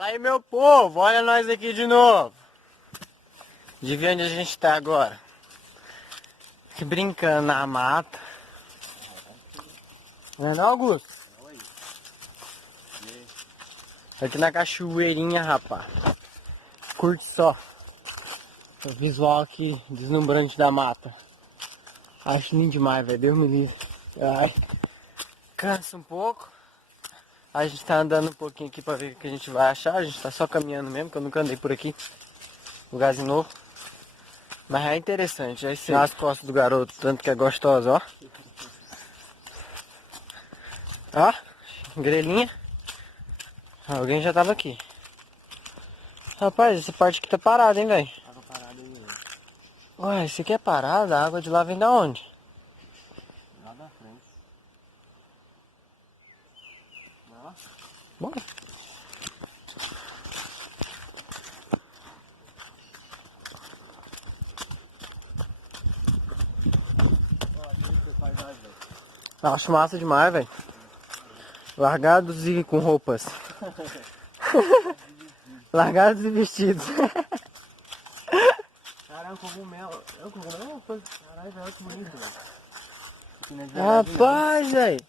Aí, meu povo, olha nós aqui de novo. Adivinha onde a gente tá agora? Aqui brincando na mata. Não é não, Augusto? Aqui na cachoeirinha, rapaz. Curte só. O visual aqui deslumbrante da mata. Acho lindo demais, velho. Deus me livre. Ai. Cansa um pouco. A gente tá andando um pouquinho aqui pra ver o que a gente vai achar. A gente tá só caminhando mesmo, que eu nunca andei por aqui. Lugarzinho novo. Mas é interessante, é isso aí. Nas costas do garoto, tanto que é gostosa, ó. Ó, grelhinha. Alguém já tava aqui. Rapaz, essa parte aqui tá parada, hein, velho? Tava parado aí, velho. Ué, isso aqui é parada? A água de lá vem da onde? Lá da frente. Vai lá? Bora. Acho massa demais, velho. Largados e com roupas. Largados e vestidos. Caramba, cogumelo. É o cogumelo? Caralho, velho, que bonito, velho. Rapaz, velho.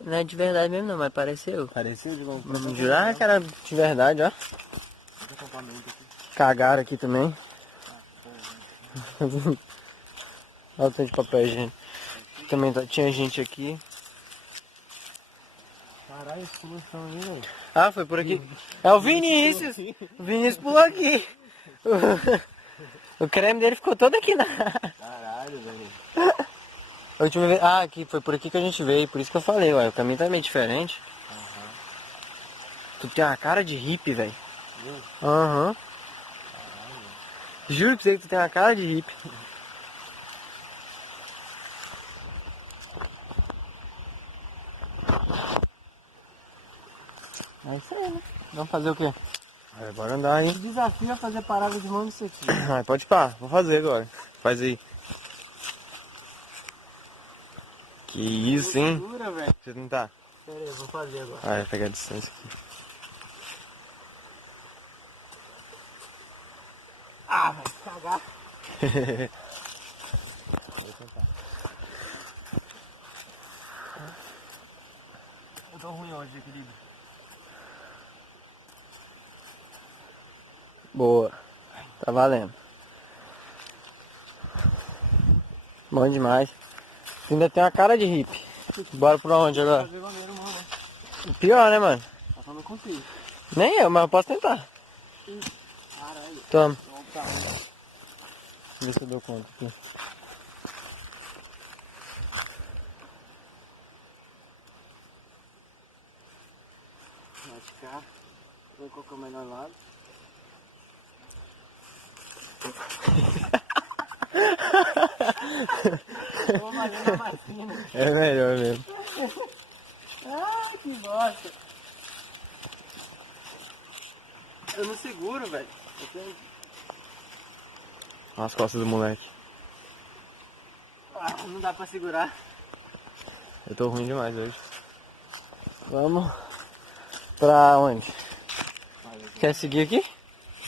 Não é de verdade mesmo não, mas pareceu. Pareceu de longe. Não jurar que era de verdade, ó. Cagaram aqui também. Olha o tanto de papel higiênico. Também tinha gente aqui. Caralho, esse solução aí, velho. Ah, foi por aqui. É o Vinícius. O Vinícius pulou aqui. O creme dele ficou todo aqui na... Caralho, velho. A última vez... Ah, aqui, foi por aqui que a gente veio. Por isso que eu falei, ué. O caminho tá meio diferente. Tu tem uma cara de hippie, velho. Aham. Juro pra você que tu tem uma cara de hippie. É isso aí, né? Vamos fazer o quê? Bora andar, hein? O desafio é fazer parada de mão nisso aqui. Pode pá, vou fazer agora. Faz aí. Que isso, hein? Segura, velho. Você não tá? Pera aí, eu vou fazer agora. Vai pegar a distância aqui. Ah, vai cagar. Vou tentar. Eu tô ruim hoje de equilíbrio. Boa. Tá valendo. Bom demais. Tu ainda tem uma cara de hippie. Bora pra onde agora? Fazer goleiro, mano. Pior, né, mano? Só que eu não consigo. Nem eu, mas eu posso tentar. Caralho. Toma. Opa. Vê se eu dou conta aqui. Vai ficar. Vou colocar o melhor lado. Vou fazer na massinha. É melhor mesmo. Ai, que bosta. Eu não seguro, velho. Eu tenho... Olha as costas do moleque. Ah, não dá pra segurar. Eu tô ruim demais hoje. Vamos pra onde? Quer seguir aqui?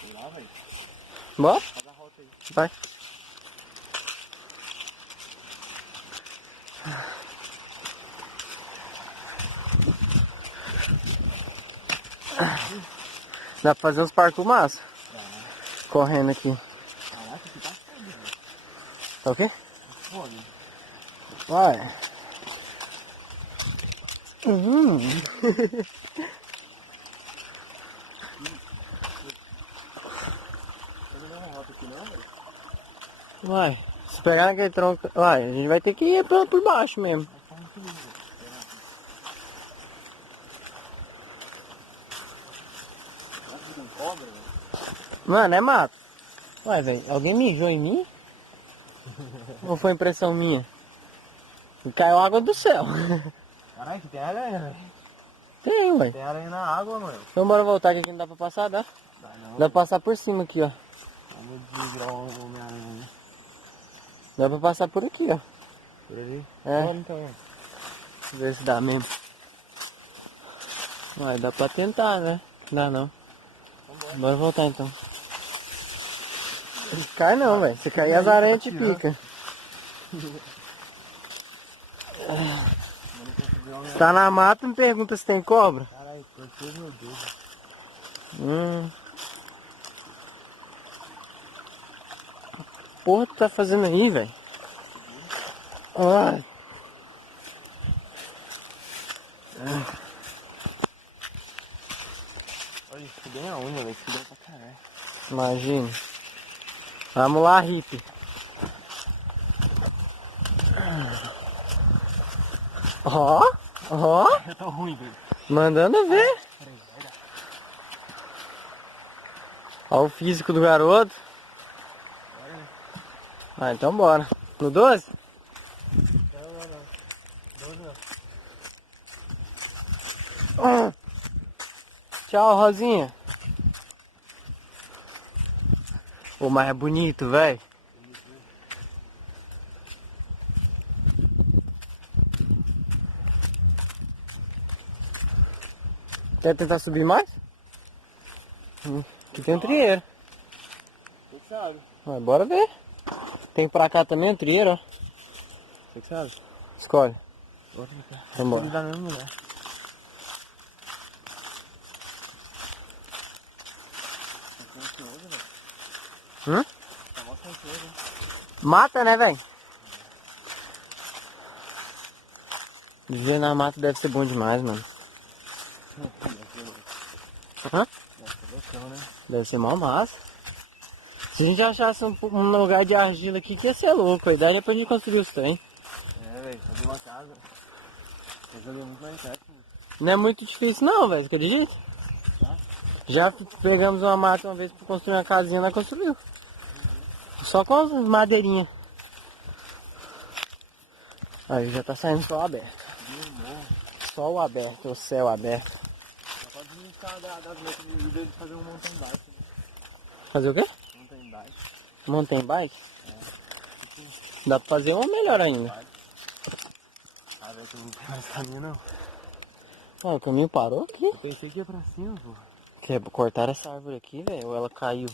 Sei lá, velho. Bora? Faz a rota aí. Vai. Dá pra fazer uns parkour massa. Correndo aqui. Caraca, que tá foda, velho. Tá o quê? Foda. Vai. Eu não dou uma rota aqui não, velho. Vai. Se pegar naquele tronco... Vai, a gente vai ter que ir por baixo mesmo. Vai ficar muito lindo, velho. Será que tem cobra, velho? Mano, é mato. Ué, velho, alguém mijou em mim? Ou foi impressão minha? Caiu água do céu. Caralho, que tem aranha, velho. Tem, ué. Tem aranha na água, mano. Então bora voltar que aqui não dá pra passar, dá? Dá não. Dá pra passar por cima aqui, ó. Vamos desvirar o Homem-Aranha. Dá pra passar por aqui, ó. Por ali? É. Vamos então. Ver se dá mesmo. Vai, dá pra tentar, né? Dá não. Bora voltar então. Não cai não, velho. Se cair as aranhas te pica. Tá na mata e me pergunta se tem cobra? Caralho, cortei meu dedo. Porra, tu tá fazendo aí, velho? Ai. Olha, isso bem a unha, velho. Isso deu pra caralho. Imagina. Vamos lá, hippie. Ó, ó. Eu tô ruim, velho. Mandando ver. Ó o físico do garoto. Ah, então bora. No 12? Não. 12 não. Tchau, Rosinha. Pô, mas é bonito, velho. Quer tentar subir mais? Aqui tem um trieiro. Você que sabe. Vai, bora ver. Tem pra cá também um trieiro, ó. Você que sabe. Escolhe. Bora tentar. Vambora. Tudo dá no mesmo lugar. Hum? Tá mó ansioso, hein? Mata, né, velho? Viver na mata deve ser bom demais, mano. Hã? Deve ser mó massa. Se a gente achasse um lugar de argila aqui, que ia ser louco. A ideia é pra gente conseguir os trem. É, velho, fazer uma casa. Eu joguei muito mais perto. Não é muito difícil não, velho, acredita? Tá. Já pegamos uma mata uma vez pra construir uma casinha, nós construiu. Só com as madeirinhas. Aí já tá saindo sol aberto. Sol aberto, o céu aberto. Já pode buscar das metas de vida de fazer um mountain bike. Né? Fazer o quê? Mountain bike. Mountain bike? É. Dá pra fazer uma melhor ainda. Ah, velho, eu não tenho mais caminho não. Ah, o caminho parou aqui. Eu pensei que ia pra cima, pô. Quer cortar essa árvore aqui, velho? Ou ela caiu?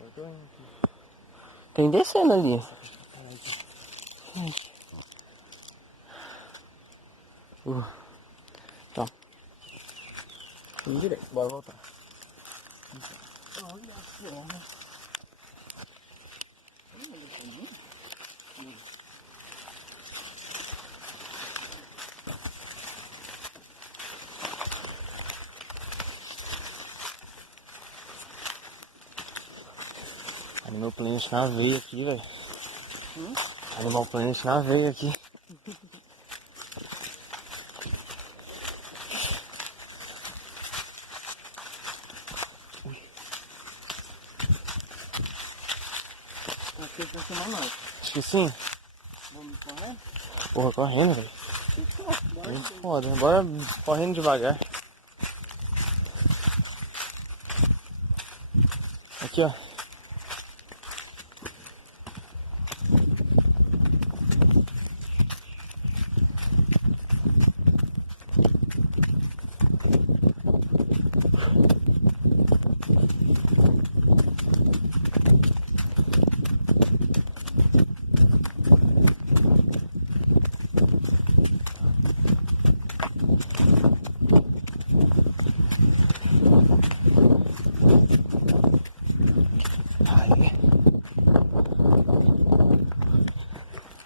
Eu tô indo aqui. Tem descendo ali. Tá. Vamos direito, bora voltar. Olha só. Animal Planet na veia aqui, velho. Animal Planet na veia aqui. Acho que vai chamar nós. Acho que sim. Vamos correr? Porra, correndo, velho. Bora. Muito foda. Bora correndo devagar. Aqui, ó.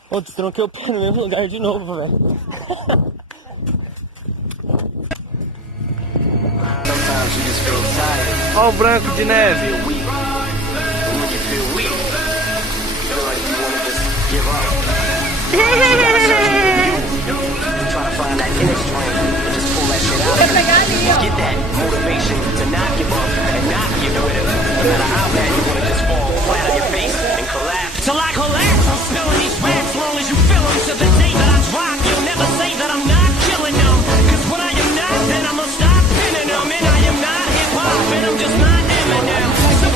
Pô, destronquei o pé no mesmo lugar de novo, velho. Olha o branco de neve. Quer pegar ali, ó. Get that motivation to not give up and not get rid of it. No matter how bad you want to just fall flat on your face and collapse. Till I collapse, I'm spilling these raps long as you feel them. To the day that I drop, you'll never say that I'm not killing them. Cause when I am not, then I'ma stop pinning them. And I am not hip hop, and I'm just not Eminem. So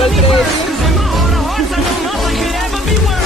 dois, três. 'Cause in my heart of hearts, I know nothing could ever be worse.